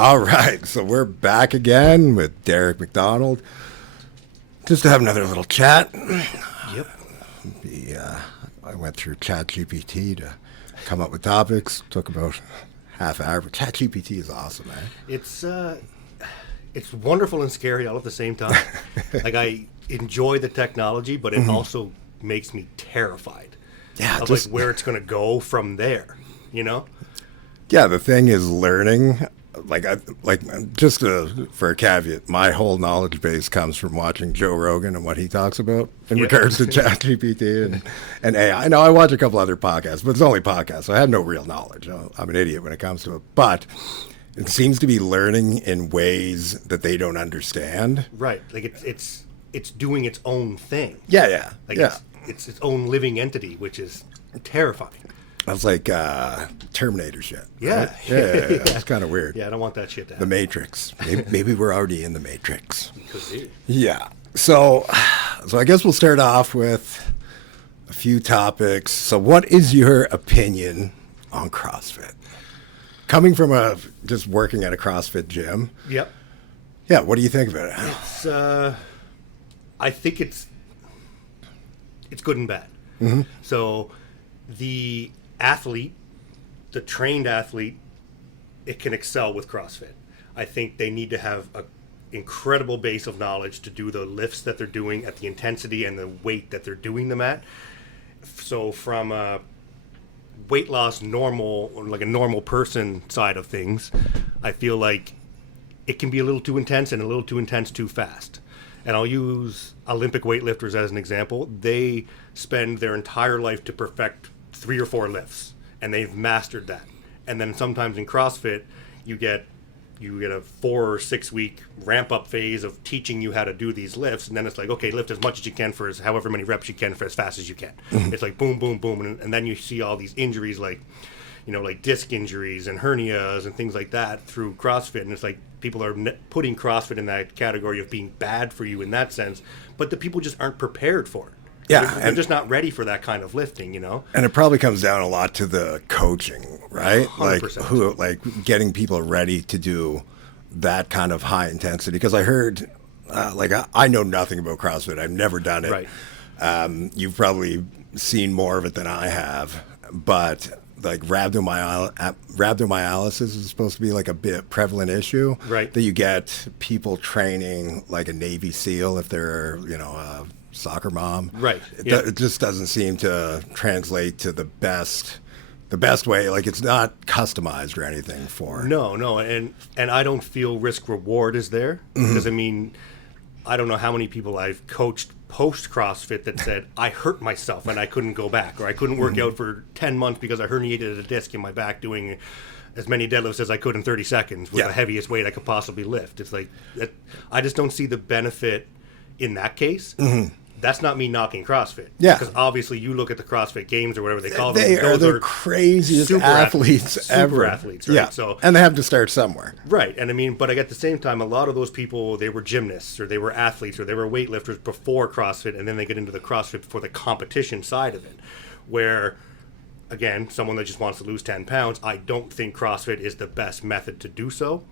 All right, so we're back again with Derek McDonald. Just to have another little chat. Yep. I went through ChatGPT to come up with topics. Took about half hour, but ChatGPT is awesome, man. It's wonderful and scary all at the same time. Like, I enjoy the technology, but it also makes me terrified. Yeah, of like where it's going to go from there. You know? Yeah, the thing is learning. For a caveat, my whole knowledge base comes from watching Joe Rogan and what he talks about in regards to ChatGPT and AI. Now, I watch a couple other podcasts, but it's only podcasts, so I have no real knowledge. I'm an idiot when it comes to it. But it seems to be learning in ways that they don't understand. Right. Like, it's doing its own thing. Yeah. Like, it's its own living entity, which is terrifying. That's like Terminator shit. Yeah. Right? Yeah. It's kind of weird. Yeah, I don't want that shit to The happen. Matrix. Maybe we're already in the Matrix. Could be. Yeah. So I guess we'll start off with a few topics. So what is your opinion on CrossFit? Coming from just working at a CrossFit gym. Yep. Yeah, what do you think of it? I think it's good and bad. Mm-hmm. So the athlete, the trained athlete, it can excel with CrossFit. I think they need to have an incredible base of knowledge to do the lifts that they're doing at the intensity and the weight that they're doing them at. So from a weight loss normal, or like a normal person side of things, I feel like it can be a little too intense and a little too intense too fast. And I'll use Olympic weightlifters as an example. They spend their entire life to perfect 3 or 4 lifts, and they've mastered that. And then sometimes in CrossFit, you get a 4 or 6 week ramp up phase of teaching you how to do these lifts, and then it's like, okay, lift as much as you can for however many reps you can for as fast as you can. Mm-hmm. It's like boom, boom, boom, and then you see all these injuries like disc injuries and hernias and things like that through CrossFit, and it's like people are putting CrossFit in that category of being bad for you in that sense, but the people just aren't prepared for it. Yeah, they're just not ready for that kind of lifting, And it probably comes down a lot to the coaching, right? 100%. Like getting people ready to do that kind of high intensity. Because I heard, I know nothing about CrossFit. I've never done it. Right. You've probably seen more of it than I have, but like rhabdomyolysis is supposed to be like a bit prevalent issue. Right. That you get people training like a Navy SEAL if they're, a soccer mom. Right. It just doesn't seem to translate to the best way. Like, it's not customized or anything for. No, and I don't feel risk reward is there, because I don't know how many people I've coached post CrossFit that said I hurt myself and I couldn't go back, or I couldn't work out for 10 months because I herniated a disc in my back doing as many deadlifts as I could in 30 seconds with the heaviest weight I could possibly lift. It's like that, I just don't see the benefit in that case. That's not me knocking CrossFit. Yeah. Because obviously you look at the CrossFit Games or whatever they call them. They are the craziest athletes ever. Super athletes, right? Yeah. So, and they have to start somewhere. Right. And but at the same time, a lot of those people, they were gymnasts or they were athletes or they were weightlifters before CrossFit, and then they get into the CrossFit for the competition side of it, where, again, someone that just wants to lose 10 pounds, I don't think CrossFit is the best method to do so.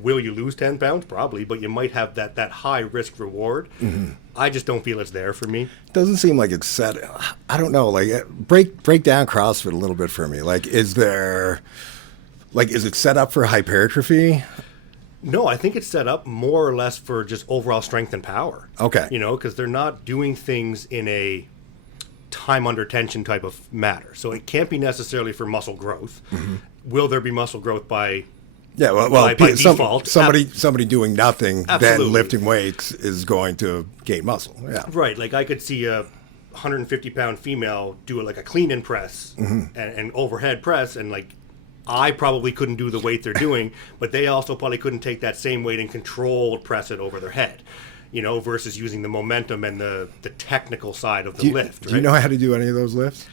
Will you lose 10 pounds? Probably, but you might have that high risk reward. I just don't feel it's there for me. It doesn't seem like it's set. I don't know. Like, break down CrossFit a little bit for me. Like, is it set up for hypertrophy? No, I think it's set up more or less for just overall strength and power. Okay. Because they're not doing things in a time under tension type of matter. So it can't be necessarily for muscle growth. Will there be muscle growth by... Yeah, well, by default, somebody doing nothing, absolutely. then lifting weights is going to gain muscle. Yeah, right. Like, I could see a 150-pound female do like a clean and press and overhead press, and like I probably couldn't do the weight they're doing, but they also probably couldn't take that same weight and controlled press it over their head. Versus using the momentum and the technical side of the lift. Do you know how to do any of those lifts?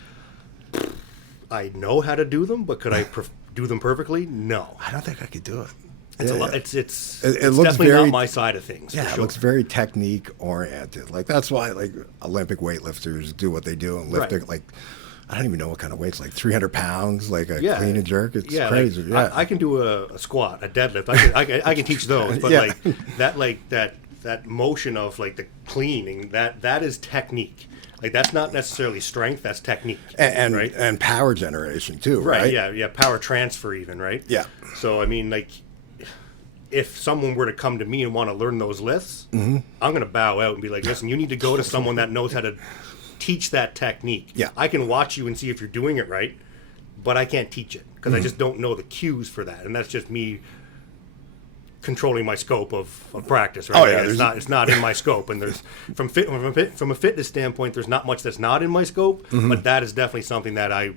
I know how to do them, but could I do them perfectly? No. I don't think I could do it. It's a lot. It's looks definitely very, not my side of things. Yeah, for it sure. looks very technique oriented. Like, that's why like Olympic weightlifters do what they do and lift Right. it. Like, I don't even know what kind of weights, like 300 pounds, like a Yeah. clean and jerk. It's Yeah, crazy. like, Yeah. I can do a squat, a deadlift. I can teach those, but Yeah. that motion of like the cleaning, that is technique. Like that's not necessarily strength, that's technique. and right? and power generation too, right? Right, yeah, power transfer even, right? Yeah. So I mean, like, if someone were to come to me and want to learn those lifts, I'm going to bow out and be like, listen, you need to go to someone that knows how to teach that technique. Yeah. I can watch you and see if you're doing it right, but I can't teach it because I just don't know the cues for that, and that's just me controlling my scope of practice, right? Oh, yeah, It's not in my scope, and there's from a fitness standpoint, there's not much that's not in my scope, but that is definitely something that I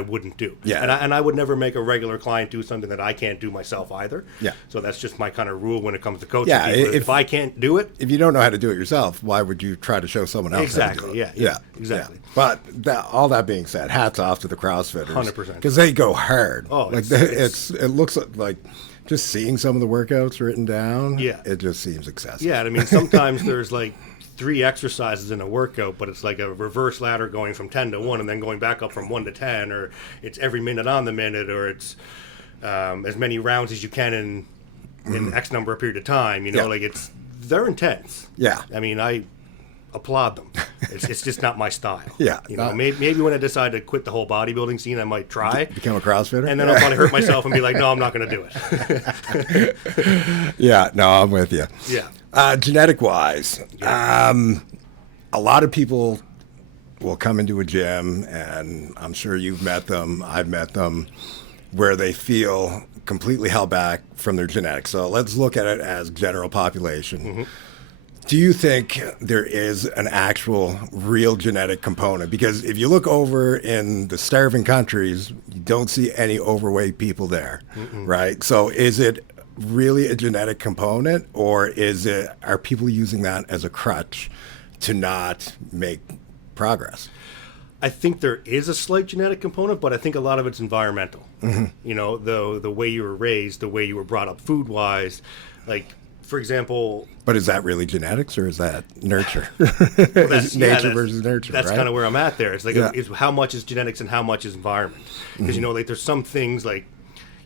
wouldn't do. Yeah. And I would never make a regular client do something that I can't do myself either. Yeah. So that's just my kind of rule when it comes to coaching Yeah, people. If I can't do it, If you don't know how to do it yourself, why would you try to show someone else Exactly, how to do it? yeah, exactly. But all that being said, hats off to the CrossFitters. 100%. Because they go hard. Oh, like it's- it looks like just seeing some of the workouts written down, Yeah. it just seems excessive. yeah, I mean, sometimes there's like 3 exercises in a workout, but it's like a reverse ladder going from 10 to 1 and then going back up from 1 to 10, or it's every minute on the minute, or it's as many rounds as you can in X number of period of time. You know, Yeah. like they're intense. Yeah. I mean, I applaud them. It's just not my style. Yeah. You know, maybe when I decide to quit the whole bodybuilding scene, I might try. Become a CrossFitter? And then I'll probably hurt myself and be like, no, I'm not going to do it. Yeah, no, I'm with you. Yeah. Genetic wise, a lot of people will come into a gym, and I'm sure you've met them, I've met them, where they feel completely held back from their genetics. So let's look at it as general population. Do you think there is an actual real genetic component? Because if you look over in the starving countries, you don't see any overweight people there, right? So is it really a genetic component, or are people using that as a crutch to not make progress? I think there is a slight genetic component, but I think a lot of it's environmental. You know, the way you were raised, the way you were brought up food-wise. Like, for example... But is that really genetics, or is that nurture? Nature versus nurture, That's right? kind of where I'm at there. It's like, it's how much is genetics and how much is environment? Because, you know, like there's some things like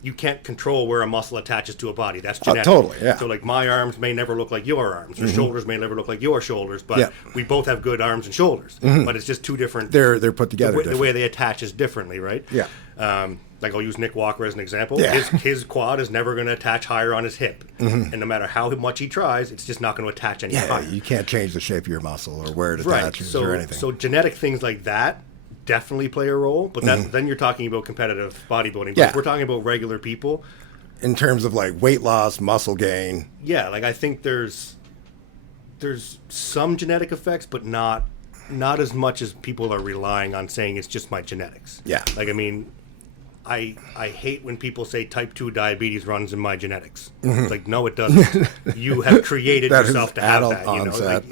you can't control where a muscle attaches to a body. That's genetic. Totally, yeah. So, like, my arms may never look like your arms. Your shoulders may never look like your shoulders, but Yeah. we both have good arms and shoulders. But it's just two different... They're put together The way they attach is differently, right? Yeah. Like, I'll use Nick Walker as an example. Yeah. His quad is never going to attach higher on his hip. And no matter how much he tries, it's just not going to attach any Yeah, higher. you can't change the shape of your muscle or where it Right. attaches or anything. So genetic things like that definitely play a role, but then you're talking about competitive bodybuilding. But Yeah. if we're talking about regular people, in terms of like weight loss, muscle gain, yeah, like I think there's some genetic effects, but not as much as people are relying on saying it's just my genetics. Yeah. Like, I mean, I hate when people say type 2 diabetes runs in my genetics. It's like, no, it doesn't. You have created That is yourself to have adult that. You know, onset.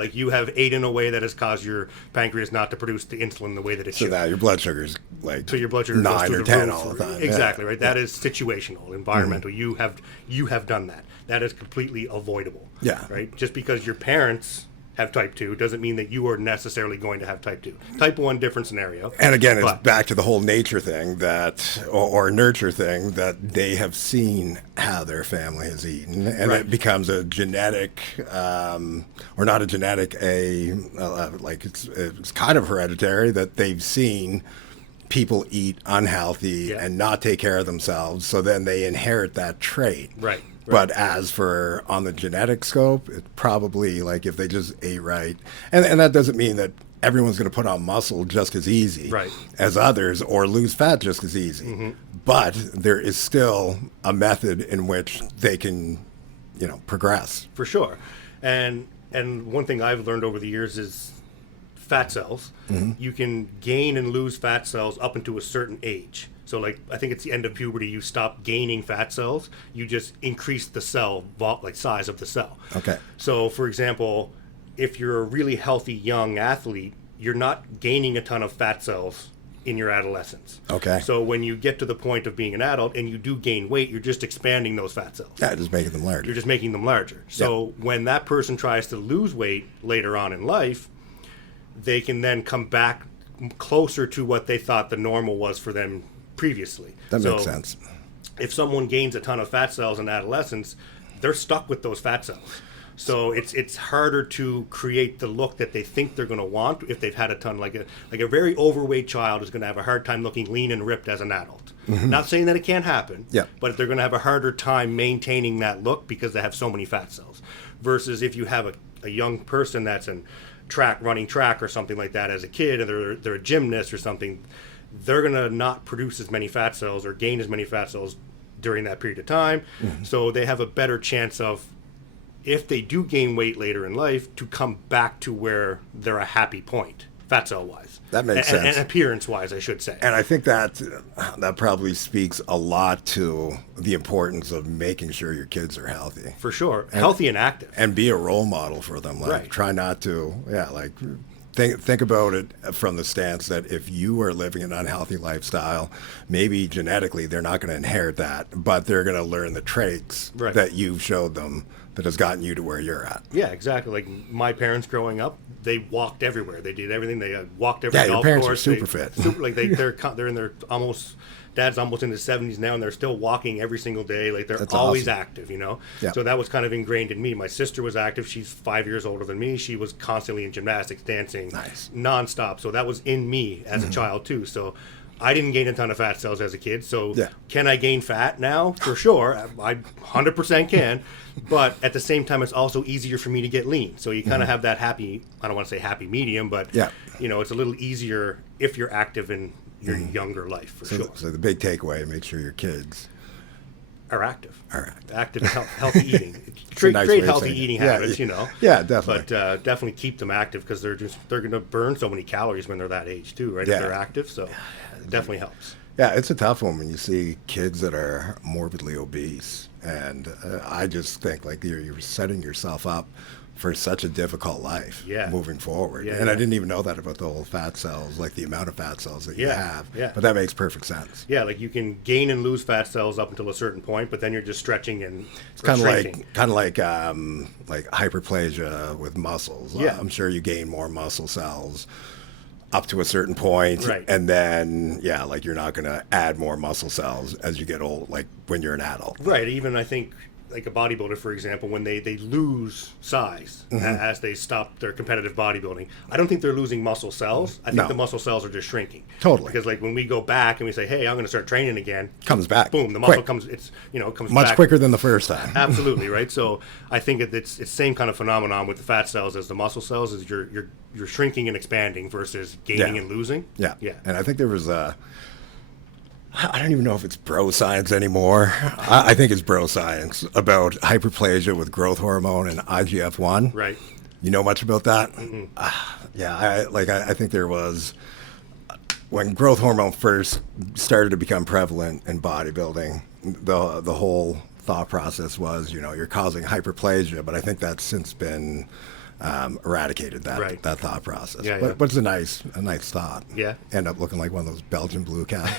like you have ate in a way that has caused your pancreas not to produce the insulin the way that it so should. that your blood sugar's like So your blood sugar goes 9 through or the 10 roof. all the time. Exactly, Yeah. right? That is situational, environmental. You have done that. That is completely avoidable. Yeah. Right? Just because your parents have type 2 doesn't mean that you are necessarily going to have type 2. Type 1, different scenario. And again, it's But- back to the whole nature thing or nurture thing, that they have seen how their family has eaten, and Right. it becomes a genetic, or not a genetic, like it's kind of hereditary, that they've seen people eat unhealthy Yeah. and not take care of themselves, so then they inherit that trait. Right. But as for on the genetic scope, it's probably like if they just ate right, and that doesn't mean that everyone's going to put on muscle just as easy Right. as others or lose fat just as easy. But there is still a method in which they can, progress. For sure. And one thing I've learned over the years is fat cells. You can gain and lose fat cells up into a certain age. So, like, I think it's the end of puberty, you stop gaining fat cells. You just increase the size of the cell. Okay. So, for example, if you're a really healthy young athlete, you're not gaining a ton of fat cells in your adolescence. Okay. So when you get to the point of being an adult and you do gain weight, you're just expanding those fat cells. Yeah, just making them larger. You're just making them larger. So when that person tries to lose weight later on in life, they can then come back closer to what they thought the normal was for them previously. That makes sense. If someone gains a ton of fat cells in adolescence, they're stuck with those fat cells. So it's harder to create the look that they think they're going to want if they've had a ton. Like a very overweight child is going to have a hard time looking lean and ripped as an adult. Not saying that it can't happen, but they're going to have a harder time maintaining that look because they have so many fat cells. Versus if you have a young person that's in running track or something like that as a kid, and they're a gymnast or something, they're going to not produce as many fat cells or gain as many fat cells during that period of time. So they have a better chance of, if they do gain weight later in life, to come back to where they're a happy point, fat cell wise. That makes sense. And appearance wise, I should say. And I think that probably speaks a lot to the importance of making sure your kids are healthy. For sure. Healthy and active. And be a role model for them. Like, try not to, think about it from the stance that if you are living an unhealthy lifestyle, maybe genetically they're not going to inherit that, but they're going to learn the traits that you've showed them that has gotten you to where you're at. Yeah, exactly. Like my parents growing up, they walked everywhere. They did everything. They walked every golf course. Yeah, your parents are super fit. They're in their dad's almost in his 70s now, and they're still walking every single day. Like they're That's always awesome. active, you know? Yeah. So that was kind of ingrained in me. My sister was active. She's 5 years older than me. She was constantly in gymnastics, dancing, nonstop. So that was in me as a child too. So I didn't gain a ton of fat cells as a kid. So can I gain fat now? For sure. I 100% can. But at the same time, it's also easier for me to get lean. So you kind of have that happy, I don't want to say happy medium, but it's a little easier if you're active in your younger life, for sure. So the big takeaway, make sure your kids are active. Active and healthy eating. Nice Great healthy eating habits, Yeah, definitely. But definitely keep them active because they're going to burn so many calories when they're that age too, right? If they're active, so it definitely helps. Yeah, it's a tough one when you see kids that are morbidly obese. And I just think like you're setting yourself up for such a difficult life moving forward. And I didn't even know that about the whole fat cells, like the amount of fat cells that you have. But that makes perfect sense. Yeah, like you can gain and lose fat cells up until a certain point, but then you're just stretching and it's kind of like hyperplasia with muscles. I'm sure you gain more muscle cells up to a certain point, and then like you're not going to add more muscle cells as you get old, like when you're an adult. Right. Even I think like a bodybuilder, for example, when they lose size as they stop their competitive bodybuilding, I don't think they're losing muscle cells. I think the muscle cells are just shrinking. Totally. Because like when we go back and we say, hey, I'm going to start training again, comes back. Boom, the muscle comes. It comes much back quicker than the first time. Absolutely, right. So I think it's the same kind of phenomenon with the fat cells as the muscle cells. Is you're shrinking and expanding versus gaining and losing. Yeah. And I think there was I don't even know if it's bro science anymore. I think it's bro science about hyperplasia with growth hormone and IGF-1. Right. You know much about that? I think there was, when growth hormone first started to become prevalent in bodybuilding, the whole thought process was, you're causing hyperplasia, but I think that's since been eradicated, that thought process. But it's a nice thought. Yeah. End up looking like one of those Belgian blue cats.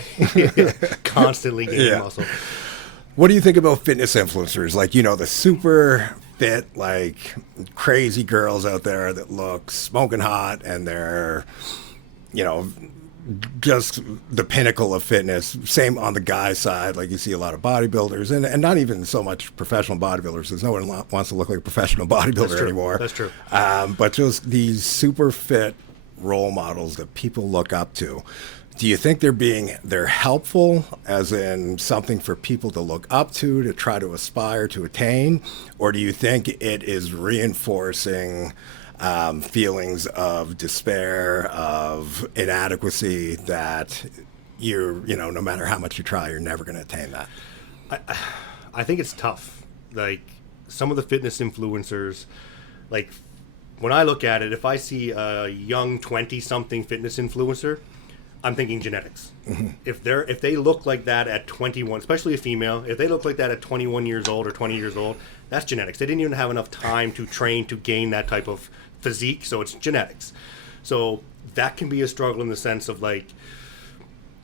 Constantly gaining muscle. What do you think about fitness influencers? Like, the super fit, like crazy girls out there that look smoking hot and they're, just the pinnacle of fitness. Same on the guy side, like you see a lot of bodybuilders and not even so much professional bodybuilders, because no one wants to look like a professional bodybuilder anymore. That's true. But just these super fit role models that people look up to. Do you think they're helpful, as in something for people to look up to try to aspire to attain, or do you think it is reinforcing feelings of despair, of inadequacy, that no matter how much you try, you're never going to attain that? I think it's tough. Like some of the fitness influencers, like when I look at it, if I see a young 20-something fitness influencer, I'm thinking genetics. If they look like that at 21, especially a female, if they look like that at 21 years old or 20 years old, that's genetics. They didn't even have enough time to train to gain that type of physique, so it's genetics. So that can be a struggle in the sense of like,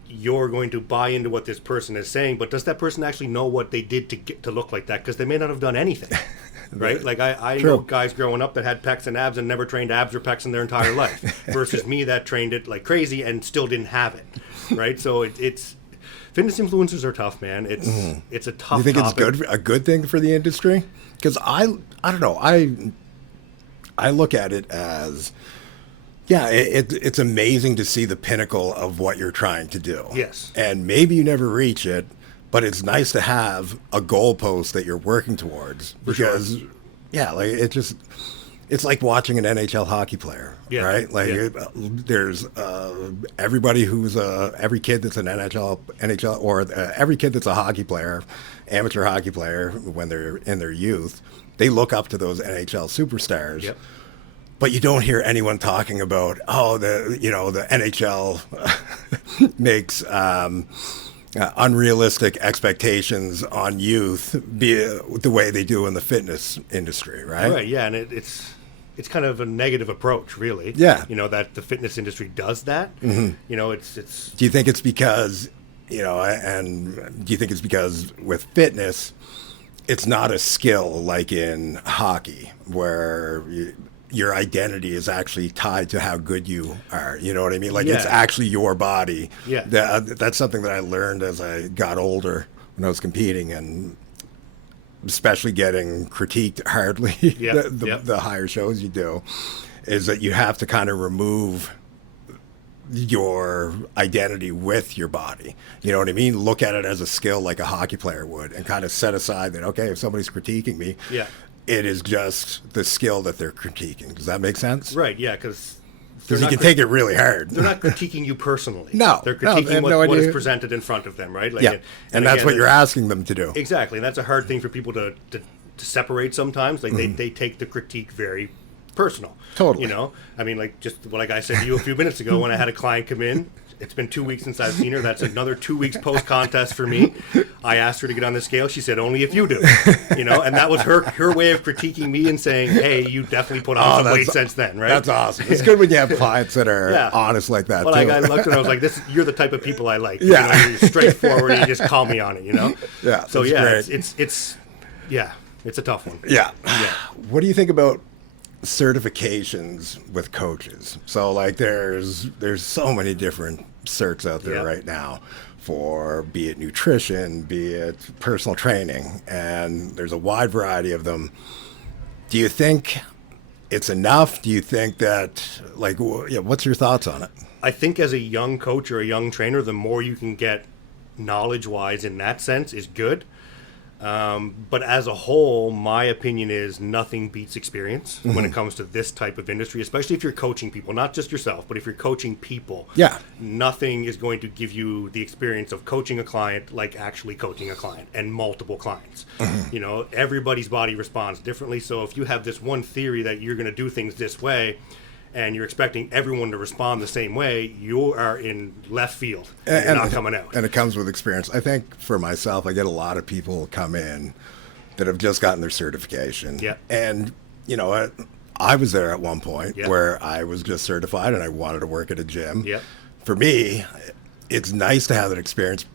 you're going to buy into what this person is saying, but does that person actually know what they did to get to look like that? Because they may not have done anything. right? Like I know guys growing up that had pecs and abs and never trained abs or pecs in their entire life, versus me that trained it like crazy and still didn't have it, right? So it's fitness influencers are tough, man. It's a tough. Do you think topic. it's a good thing for the industry? Because I don't know. I look at it as, yeah, it's amazing to see the pinnacle of what you're trying to do. Yes. And maybe you never reach it, but it's nice to have a goalpost that you're working towards. Because, yeah, like it's like watching an NHL hockey player, right? Like there's everybody who's every kid that's an NHL or every kid that's a hockey player, amateur hockey player when they're in their youth, they look up to those NHL superstars. Yep. But you don't hear anyone talking about, the NHL makes unrealistic expectations on youth be the way they do in the fitness industry, right? Right, yeah, and it's kind of a negative approach, really. Yeah. That the fitness industry does that. Mm-hmm. It's. Do you think it's because, and do you think it's because with fitness, it's not a skill like in hockey where your identity is actually tied to how good you are. You know what I mean? Like it's actually your body. Yeah. That's something that I learned as I got older when I was competing, and especially getting critiqued hardly the higher shows you do, is that you have to kind of remove your identity with your body. You know what I mean? Look at it as a skill like a hockey player would, and kind of set aside that, okay, if somebody's critiquing me, it is just the skill that they're critiquing. Does that make sense? Right, yeah, because you can take it really hard. They're not critiquing you personally. No. They're critiquing what is presented in front of them, right? Like, and that's what you're asking them to do. Exactly, and that's a hard thing for people to separate sometimes. Like, they take the critique very personal. Totally. I mean, like I said to you a few minutes ago when I had a client come in. It's been 2 weeks since I've seen her. That's another 2 weeks post-contest for me. I asked her to get on the scale. She said, only if you do. And that was her way of critiquing me and saying, hey, you definitely put on some weight since then, right? That's awesome. It's good when you have clients that are honest like that, too. I looked at her, I was like, you're the type of people I like. Yeah. You're straightforward, and you just call me on it, Yeah. So, yeah, it's a tough one. Yeah. What do you think about certifications with coaches? So like there's so many different certs out there right now for, be it nutrition, be it personal training, and there's a wide variety of them. Do you think it's enough? Do you think that, what's your thoughts on it? I think as a young coach or a young trainer, the more you can get knowledge-wise in that sense is good. But as a whole, my opinion is nothing beats experience when it comes to this type of industry, especially if you're coaching people, not just yourself, but if you're coaching people. Yeah. Nothing is going to give you the experience of coaching a client like actually coaching a client and multiple clients. Everybody's body responds differently. So if you have this one theory that you're going to do things this way, and you're expecting everyone to respond the same way, you are in left field. You're not coming out. And it comes with experience. I think for myself, I get a lot of people come in that have just gotten their certification. Yeah. And, I was there at one point where I was just certified and I wanted to work at a gym. Yeah. For me, it's nice to have that experience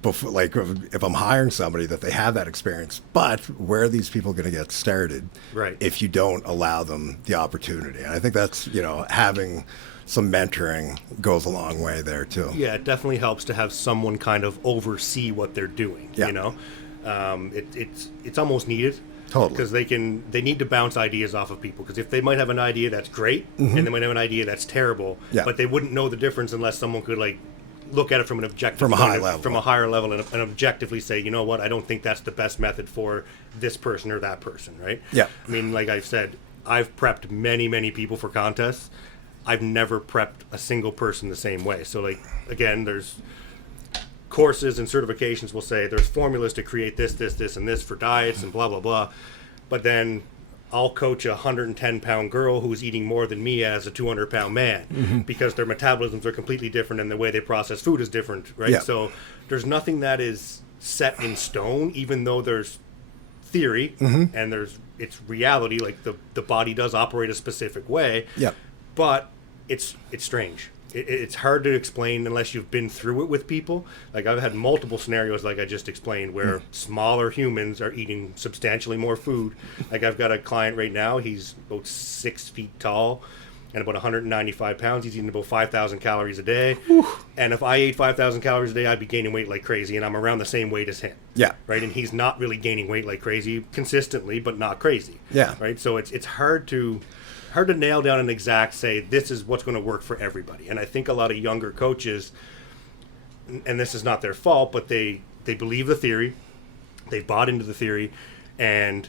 before, like if I'm hiring somebody, that they have that experience. But where are these people going to get started if you don't allow them the opportunity? And I think that's, having some mentoring goes a long way there too. Yeah, it definitely helps to have someone kind of oversee what they're doing. It's almost needed. Totally. Because they need to bounce ideas off of people. Because if they might have an idea that's great, and they might have an idea that's terrible, but they wouldn't know the difference unless someone could look at it from an objective, from a higher level, and objectively say, you know what, I don't think that's the best method for this person or that person, right? Yeah. I mean, like I've said, I've prepped many people for contests. I've never prepped a single person the same way. So, again, there's courses and certifications will say there's formulas to create this, and this for diets and blah, blah, blah. But then I'll coach a 110-pound girl who's eating more than me as a 200-pound man because their metabolisms are completely different and the way they process food is different, right? Yeah. So there's nothing that is set in stone, even though there's theory and it's reality. Like the body does operate a specific way, but it's strange. it's hard to explain unless you've been through it with people. Like I've had multiple scenarios, like I just explained, where smaller humans are eating substantially more food. Like I've got a client right now, he's about 6 feet tall and about 195 pounds. He's eating about 5,000 calories a day. Whew. And if I ate 5,000 calories a day, I'd be gaining weight like crazy, and I'm around the same weight as him. Yeah. Right? And he's not really gaining weight like crazy consistently, but not crazy. Yeah. Right? So it's hard to nail down an exact say this is what's going to work for everybody. And I think a lot of younger coaches, and this is not their fault, but they believe the theory, they bought into the theory, and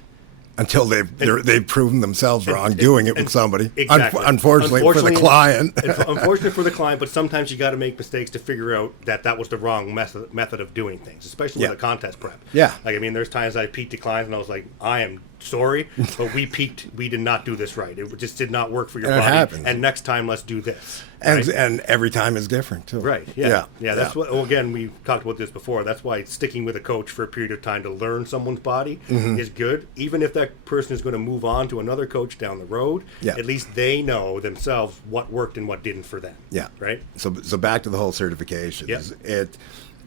until they've proven themselves wrong doing it with somebody. Exactly. Unfortunately for the client. Unfortunate for the client, but sometimes you got to make mistakes to figure out that was the wrong method of doing things, especially with a contest prep. Yeah. Like, I mean, there's times I peaked to clients and I was like, I am sorry, but we peaked. We did not do this right. It just did not work for your body. It happens. And next time, let's do this. And right? and every time is different too. Right. Yeah. That's what. Well, again, we talked about this before. That's why sticking with a coach for a period of time to learn someone's body is good. Even if that person is going to move on to another coach down the road, at least they know themselves what worked and what didn't for them. Yeah. Right. So back to the whole certifications.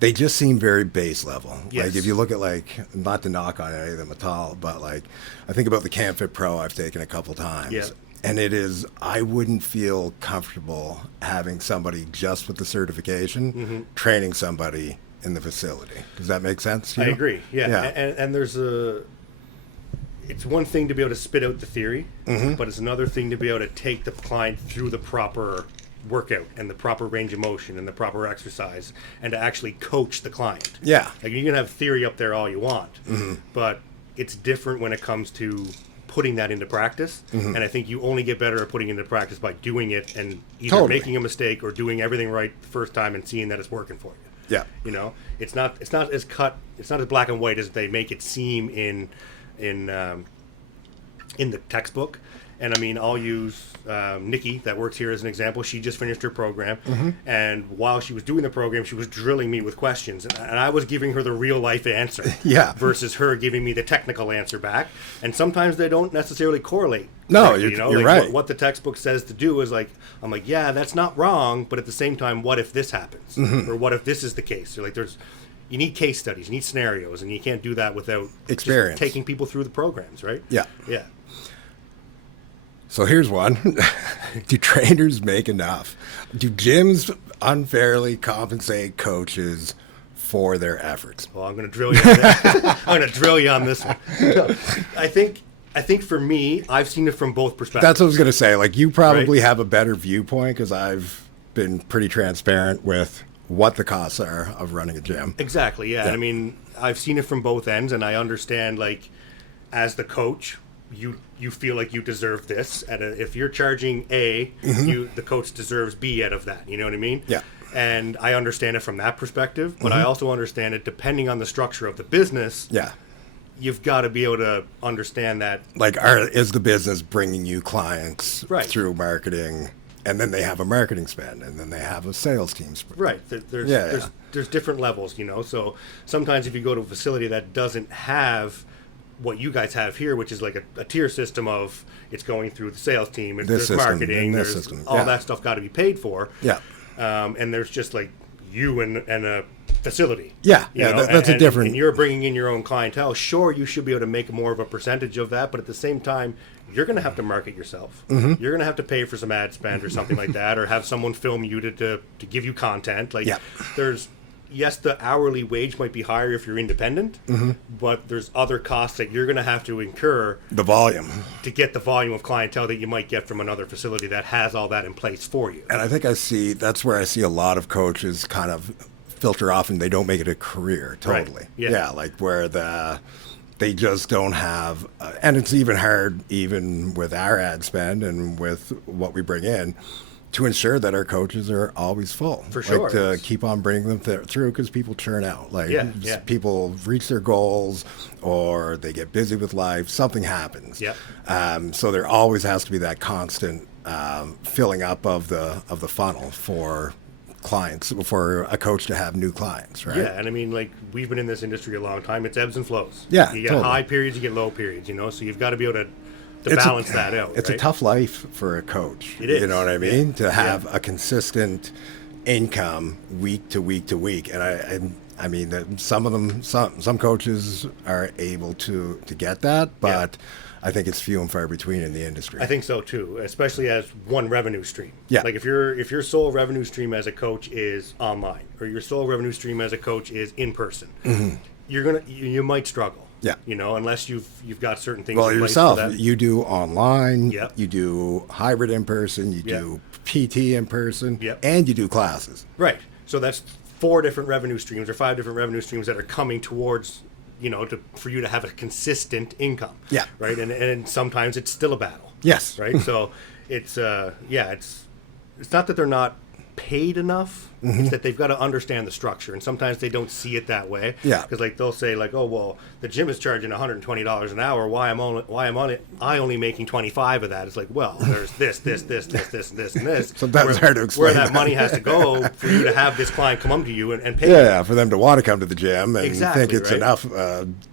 They just seem very base level. Yes. Like if you look at, like, not to knock on any of them at all, but like I think about the CamFit Pro I've taken a couple times. Yeah. And it is, I wouldn't feel comfortable having somebody just with the certification training somebody in the facility. Does that make sense to you? I agree. Yeah. And there's it's one thing to be able to spit out the theory, but it's another thing to be able to take the client through the proper workout and the proper range of motion and the proper exercise and to actually coach the client. Yeah. Like you can have theory up there all you want, but it's different when it comes to putting that into practice. And I think you only get better at putting it into practice by doing it and either making a mistake or doing everything right the first time and seeing that it's working for you. Yeah. You know, it's not as black and white as they make it seem in the textbook. And I mean, I'll use Nikki that works here as an example. She just finished her program, and while she was doing the program, she was drilling me with questions, and I was giving her the real life answer, versus her giving me the technical answer back. And sometimes they don't necessarily correlate. No, correctly, you're right. What the textbook says to do is like, I'm like, yeah, that's not wrong, but at the same time, what if this happens, or what if this is the case? So like, you need case studies, you need scenarios, and you can't do that without experience, taking people through the programs, right? Yeah. So here's one. Do trainers make enough? Do gyms unfairly compensate coaches for their efforts? Well, I'm going to drill you on that. I'm going to drill you on this one. No, I think for me, I've seen it from both perspectives. That's what I was going to say. Like, you probably have a better viewpoint because I've been pretty transparent with what the costs are of running a gym. Exactly, yeah. I mean, I've seen it from both ends, and I understand, like, as the coach, you feel like you deserve this. If you're charging A, the coach deserves B out of that. You know what I mean? Yeah. And I understand it from that perspective, but I also understand it depending on the structure of the business. Yeah. You've got to be able to understand that. Like, is the business bringing you clients through marketing? And then they have a marketing spend, and then they have a sales team spend. Right. There's different levels, you know. So sometimes if you go to a facility that doesn't have what you guys have here, which is like a tier system of it's going through the sales team, and there's marketing, there's all that stuff got to be paid for. Yeah. And there's just like you and a facility. Yeah. You know? That's a different. And you're bringing in your own clientele. Sure, you should be able to make more of a percentage of that, but at the same time, you're going to have to market yourself. You're going to have to pay for some ad spend or something like that, or have someone film you to give you content. Like yes, the hourly wage might be higher if you're independent, but there's other costs that you're going to have to incur. The volume. To get the volume of clientele that you might get from another facility that has all that in place for you. And I think that's where I see a lot of coaches kind of filter off and they don't make it a career totally. Right. Yeah. Like where they just don't have, and it's even hard even with our ad spend and with what we bring in, to ensure that our coaches are always full. For sure. Like to keep on bringing them through because people churn out. Like people reach their goals or they get busy with life, something happens. So there always has to be that constant filling up of the funnel for clients, for a coach to have new clients, right? Yeah, and I mean, like, we've been in this industry a long time. It's ebbs and flows. Yeah, you get high periods, you get low periods, you know, so you've got to be able to balance that out. It's right? a tough life for a coach. It is. You know what I mean? Yeah. To have a consistent income week to week to week. And I mean, some of them, some coaches are able to get that, but I think it's few and far between in the industry. I think so too, especially as one revenue stream. Yeah. Like if your sole revenue stream as a coach is online, or your sole revenue stream as a coach is in person, you might struggle. Yeah. You know, unless you've got certain things. Well, in place yourself, for that. you do online, Yep. you do hybrid in person, you do PT in person, Yep. and you do classes. Right. So that's 4 different revenue streams or 5 different revenue streams that are coming towards, for you to have a consistent income. Yeah. Right. And sometimes it's still a battle. Yes. Right. So it's not that they're not paid enough. It's that they've got to understand the structure, and sometimes they don't see it that way. Yeah. Because they'll say oh well, the gym is charging $120 an hour. Why am on it? I only making 25 of that. It's like, well, there's this, and this. Sometimes it's hard to explain where that money has to go for you to have this client come up to you and pay. Yeah, for them to want to come to the gym and Exactly, think it's right? enough,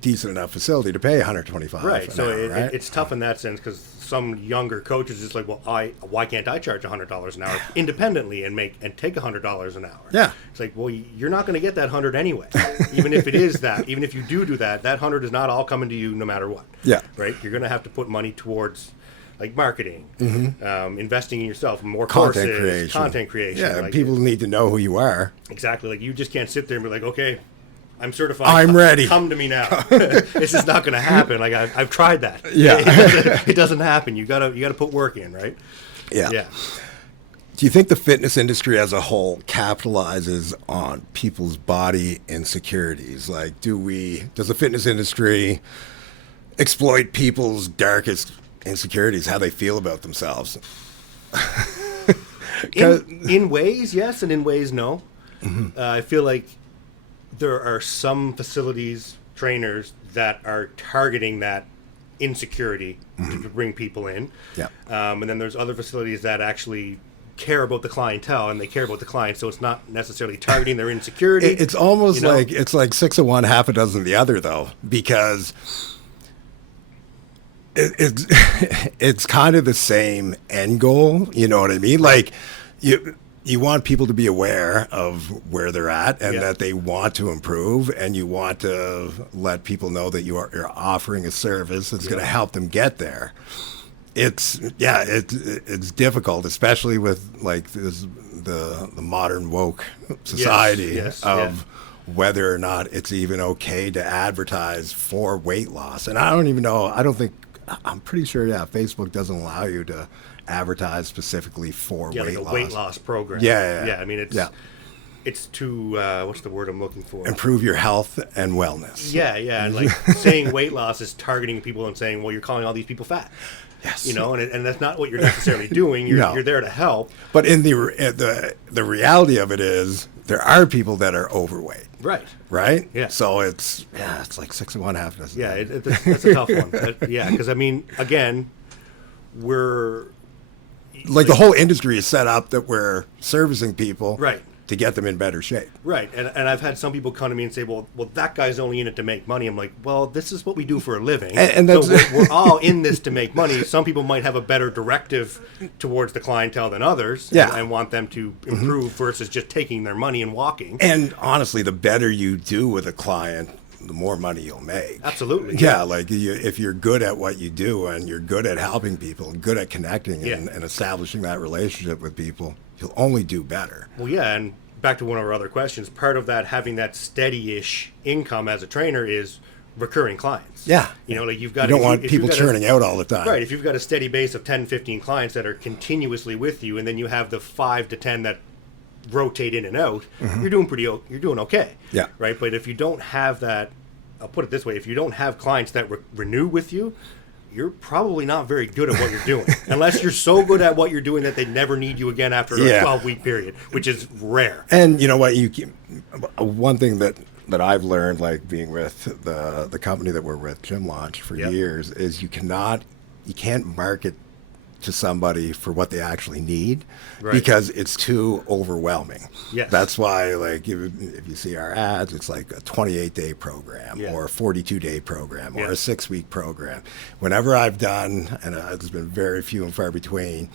decent enough facility to pay $125. Right. So right? it's tough in that sense because some younger coaches is like, well, why can't I charge $100 an hour independently and take $100 an hour? Yeah. It's like, well, you're not going to get that 100 anyway. Even if it is that, even if you do that 100 is not all coming to you no matter what. Yeah. Right. You're going to have to put money towards like marketing, investing in yourself, more Content courses, creation. content creation. Yeah, like, people need to know who you are. Exactly. Like you just can't sit there and be like, okay, I'm certified. I'm ready. Come to me now. It's just not going to happen. Like I've tried that. Yeah. It doesn't happen. You gotta put work in, right? Yeah. Yeah. Do you think the fitness industry as a whole capitalizes on people's body insecurities? Like, does the fitness industry exploit people's darkest insecurities, how they feel about themselves? In ways, yes, and in ways, no. I feel like there are some facilities, trainers that are targeting that insecurity to bring people in. Yeah. And then there's other facilities that actually care about the clientele and they care about the client, so it's not necessarily targeting their insecurity. It's almost like it's like 6 of one, half a dozen of the other, though, because it's kind of the same end goal. You know what I mean? Like you want people to be aware of where they're at and that they want to improve, and you want to let people know that you're offering a service that's going to help them get there. It's difficult, especially with like the modern woke society of whether or not it's even okay to advertise for weight loss. And I don't even know. I'm pretty sure. Facebook doesn't allow you to advertise specifically for weight loss. Weight loss program. Yeah. I mean, it's to what's the word I'm looking for? Improve your health and wellness. Yeah. And like saying weight loss is targeting people and saying, well, you're calling all these people fat. Yes. And that's not what you're necessarily doing. You're there to help. But in the reality of it is there are people that are overweight. Right? Yeah. So it's like 6 of one, half a dozen. Yeah, that's a tough one. Because I mean, again, we're like the whole industry is set up that we're servicing people to get them in better shape. Right. And I've had some people come to me and say, well, that guy's only in it to make money. I'm like, well, this is what we do for a living. And that's, so we're all in this to make money. Some people might have a better directive towards the clientele than others and want them to improve versus just taking their money and walking. And honestly, the better you do with a client, the more money you'll make. Absolutely. Yeah, like if you're good at what you do and you're good at helping people and good at connecting and establishing that relationship with people, you'll only do better. Well, yeah, and back to one of our other questions, part of that having that steady-ish income as a trainer is recurring clients. Yeah. Like you've got you don't want people churning out all the time. Right. If you've got a steady base of 10, 15 clients that are continuously with you, and then you have the 5 to 10 that rotate in and out, you're doing okay. Yeah. Right. But if you don't have that, I'll put it this way: if you don't have clients that renew with you, you're probably not very good at what you're doing, unless you're so good at what you're doing that they never need you again after a 12-week period, which is rare. And you know what? One thing that I've learned, like being with the company that we're with, Gym Launch, for years, is you can't market to somebody for what they actually need, Right. because it's too overwhelming. Yes. That's why, like, if you see our ads, it's like a 28-day program Yeah. or a 42-day program or Yeah. a 6-week program. Whenever I've done, and it's been very few and far between,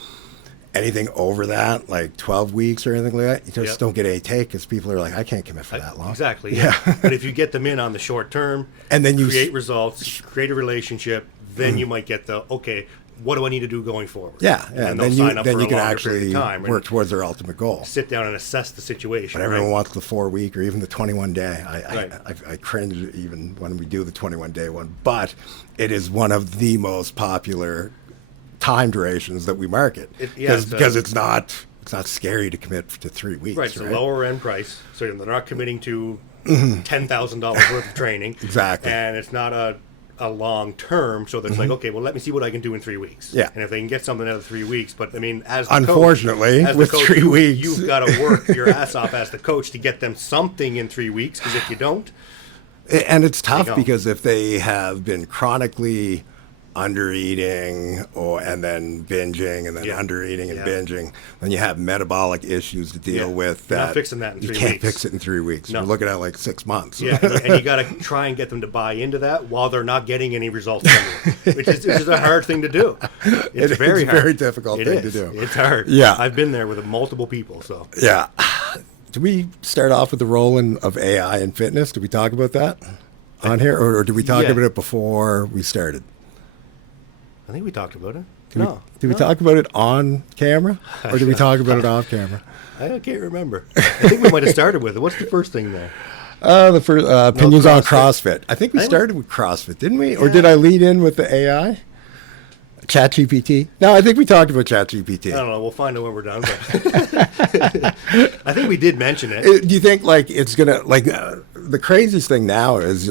anything over that, like 12 weeks or anything like that, you just Yep. don't get any take, because people are like, I can't commit for that long. Exactly. Yeah. But if you get them in on the short term, And then you create results, create a relationship, then you might get the, okay, what do I need to do going forward? Yeah, And yeah. then And they'll then sign you up then for you a can longer actually period of time and work towards their ultimate goal. sit down and assess the situation. But everyone right? wants the 4-week or even the 21-day. Right. I cringe even when we do the 21-day one. But it is one of the most popular time durations that we market, because it's not scary to commit to 3 weeks. Right, it's right? a lower end price, so they're not committing to $10,000 worth of training. Exactly. And it's not a long term, so that's like, okay, well, let me see what I can do in 3 weeks. Yeah. And if they can get something out of 3 weeks, but I mean, as the Unfortunately, coach, with 3 weeks, you've got to work your ass off as the coach to get them something in 3 weeks, because if you don't, and it's tough go. because if they have been chronically under eating and then binging and then Yeah. under eating and Yeah. binging, then you have metabolic issues to deal Yeah. with. You're not That fixing that in you 3 can't weeks. fix it in 3 weeks. No. You're looking at like 6 months. yeah, and you got to try and get them to buy into that while they're not getting any results from it, which is a hard thing to do. It's very hard. very difficult It thing to is. do. It's hard. Yeah. I've been there with multiple people, so. Yeah. Do we start off with the role of AI in fitness? Did we talk about that on here, or did we talk Yeah. about it before we started? I think we talked about it. Did we talk about it on camera, or did we talk about it off camera? I can't remember. I think we might have started with it. What's the first thing there? The first opinions on CrossFit. CrossFit. I think we I think- started with CrossFit, didn't we? Or did I lead in with the AI? ChatGPT? No, I think we talked about ChatGPT. I don't know. We'll find out when we're done. But I think we did mention it. Do you think like it's gonna like the craziest thing now is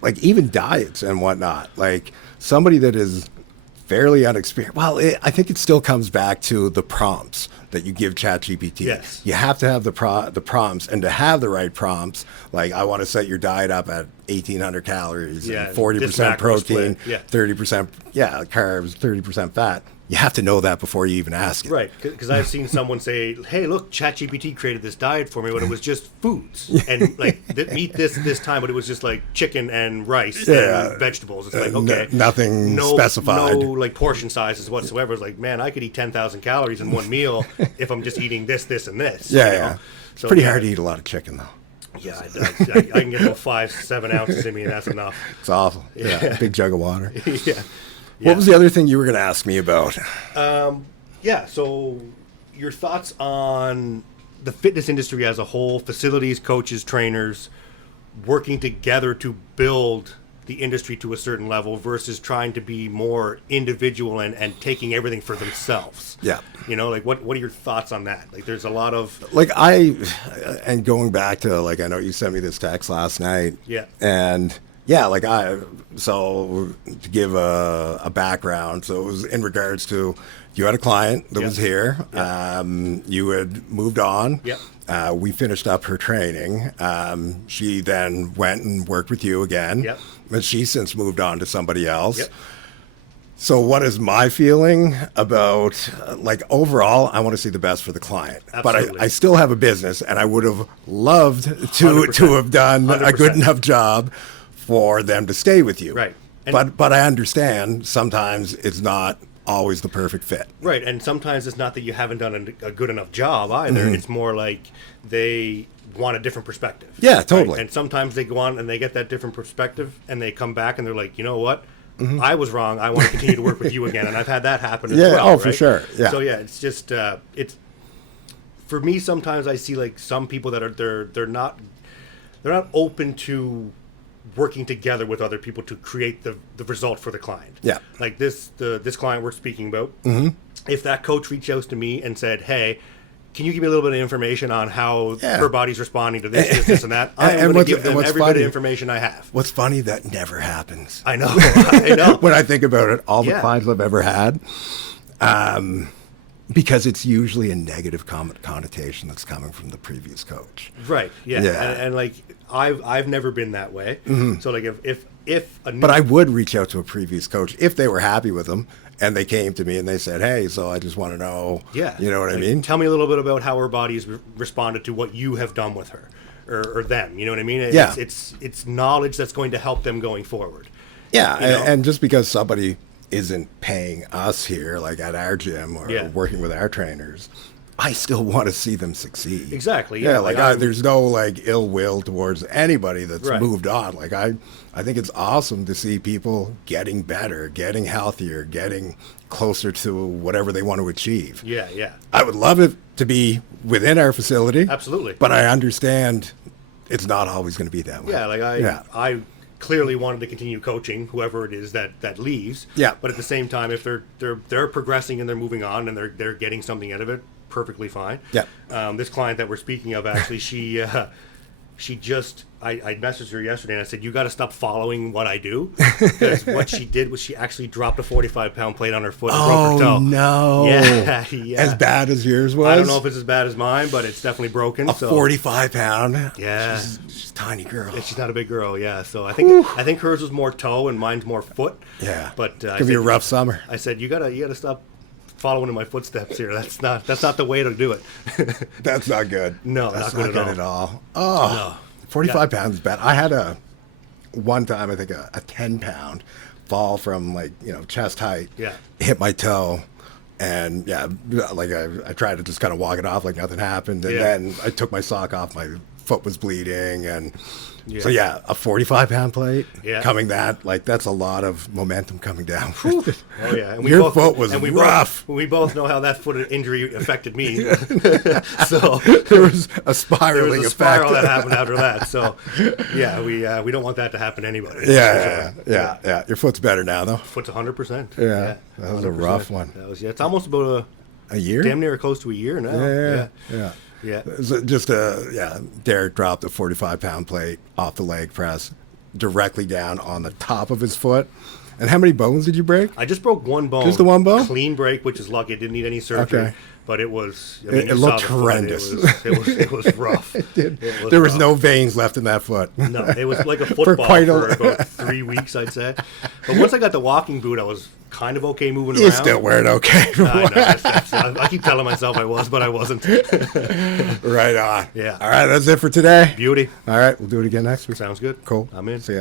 like even diets and whatnot? Like somebody that is fairly unexperienced. Well, I think it still comes back to the prompts that you give ChatGPT. Yes. You have to have the prompts, and to have the right prompts, like I want to set your diet up at 1,800 calories, Yeah, and this 40% macro protein, split, yeah. 30% carbs, 30% fat. You have to know that before you even ask it. Right, because I've seen someone say, "Hey, look, ChatGPT created this diet for me, but it was just foods and like eat this time, but it was just like chicken and rice and vegetables." It's like okay, nothing specified. no like portion sizes whatsoever. It's like, man, I could eat 10,000 calories in one meal if I'm just eating this, and this. Yeah, you know? yeah. So, Pretty yeah, hard to eat a lot of chicken, though. Yeah, I can get about 5-7 ounces in me, and that's enough. It's awful. Yeah, big jug of water. Yeah. What was the other thing you were going to ask me about? Yeah, so your thoughts on the fitness industry as a whole, facilities, coaches, trainers, working together to build the industry to a certain level versus trying to be more individual and taking everything for themselves. Yeah. You know, like what are your thoughts on that? Like there's a lot of Like and going back to like, I know you sent me this text last night. Yeah. And yeah, like so to give a background, so it was in regards to you had a client that was here. You had moved on. Yep. We finished up her training. She then went and worked with you again. Yep. But she's since moved on to somebody else. Yep. So what is my feeling about, like, overall, I want to see the best for the client. Absolutely. But I still have a business, and I would have loved to 100%. have done a good 100%. enough job for them to stay with you. Right. And- But I understand sometimes it's not always the perfect fit. right, and sometimes it's not that you haven't done a good enough job either. It's more like they want a different perspective. Yeah, right? totally. And sometimes they go on and they get that different perspective and they come back and they're like, you know what? I was wrong. I want to continue to work with you again. And I've had that happen as Yeah, well. oh, for right? sure. Yeah. So yeah, it's just it's for me. Sometimes I see like some people that are they're not open to working together with other people to create the result for the client. Yeah. Like this client we're speaking about. If that coach reached out to me and said, "Hey, can you give me a little bit of information on how her body's responding to this, and that?" I'm going to give them every bit of information I have. What's funny, that never happens. I know. I know. When I think about it, all the Yeah. clients I've ever had, because it's usually a negative connotation that's coming from the previous coach. Right. Yeah. Yeah. And like I've never been that way. So like if a new, But I would reach out to a previous coach if they were happy with them and they came to me and they said, "Hey, so I just want to know, Yeah. you know what I Like, mean?" Tell me a little bit about how her body's responded to what you have done with her, or them. You know what I mean? Yeah. It's knowledge that's going to help them going forward. Yeah, You know? and just because somebody isn't paying us here, like at our gym or Yeah. working with our trainers, I still want to see them succeed. Exactly. Yeah, Yeah. like there's no like ill will towards anybody that's Right. moved on. Like I think it's awesome to see people getting better, getting healthier, getting closer to whatever they want to achieve. Yeah. Yeah. I would love it to be within our facility. Absolutely. But I understand it's not always going to be that way. Yeah, like I clearly wanted to continue coaching whoever it is that leaves. Yeah. But at the same time, if they're progressing and they're moving on and they're getting something out of it, perfectly fine. Yeah. This client that we're speaking of, actually, she just I messaged her yesterday and I said, you got to stop following what I do, because what she did was she actually dropped a 45-pound plate on her foot and broke her toe. Oh no! Yeah. As bad as yours was. I don't know if it's as bad as mine, but it's definitely broken. A 45-pound. Yeah. She's a tiny girl. She's not a big girl, yeah. So I think hers was more toe and mine's more foot. Yeah. But It's gonna be a rough summer. I said you gotta stop following in my footsteps here. That's not the way to do it. That's not good. No, that's not good at all. Oh, No. 45 pounds is bad. I had one time, I think a 10-pound fall from chest height. Yeah. Hit my toe. And yeah, like I tried to just kind of walk it off like nothing happened. And then I took my sock off. My foot was bleeding. And so yeah, a 45-pound plate coming that's a lot of momentum coming down. Oh yeah, and Your foot was rough. We both know how that foot injury affected me. So there was a spiraling there was a effect. spiral that happened after that. So yeah, we don't want that to happen to anybody. Yeah. Your foot's better now, though. Foot's 100%. Yeah, that was a rough one. That was It's almost about a year. Damn near close to a year now. Yeah. So just Derek dropped a 45-pound plate off the leg press directly down on the top of his foot. And how many bones did you break? I just broke one bone. Just the one bone? Clean break, which is lucky. It didn't need any surgery. Okay. But it was. It looked horrendous. It was rough. There was no veins left in that foot. No, it was like a football for about 3 weeks, I'd say. But once I got the walking boot, I was kind of okay moving around. You still weren't okay. I keep telling myself I was, but I wasn't. Right on. Yeah. All right, that's it for today. Beauty. All right, we'll do it again next week. Sounds good. Cool. I'm in. See ya.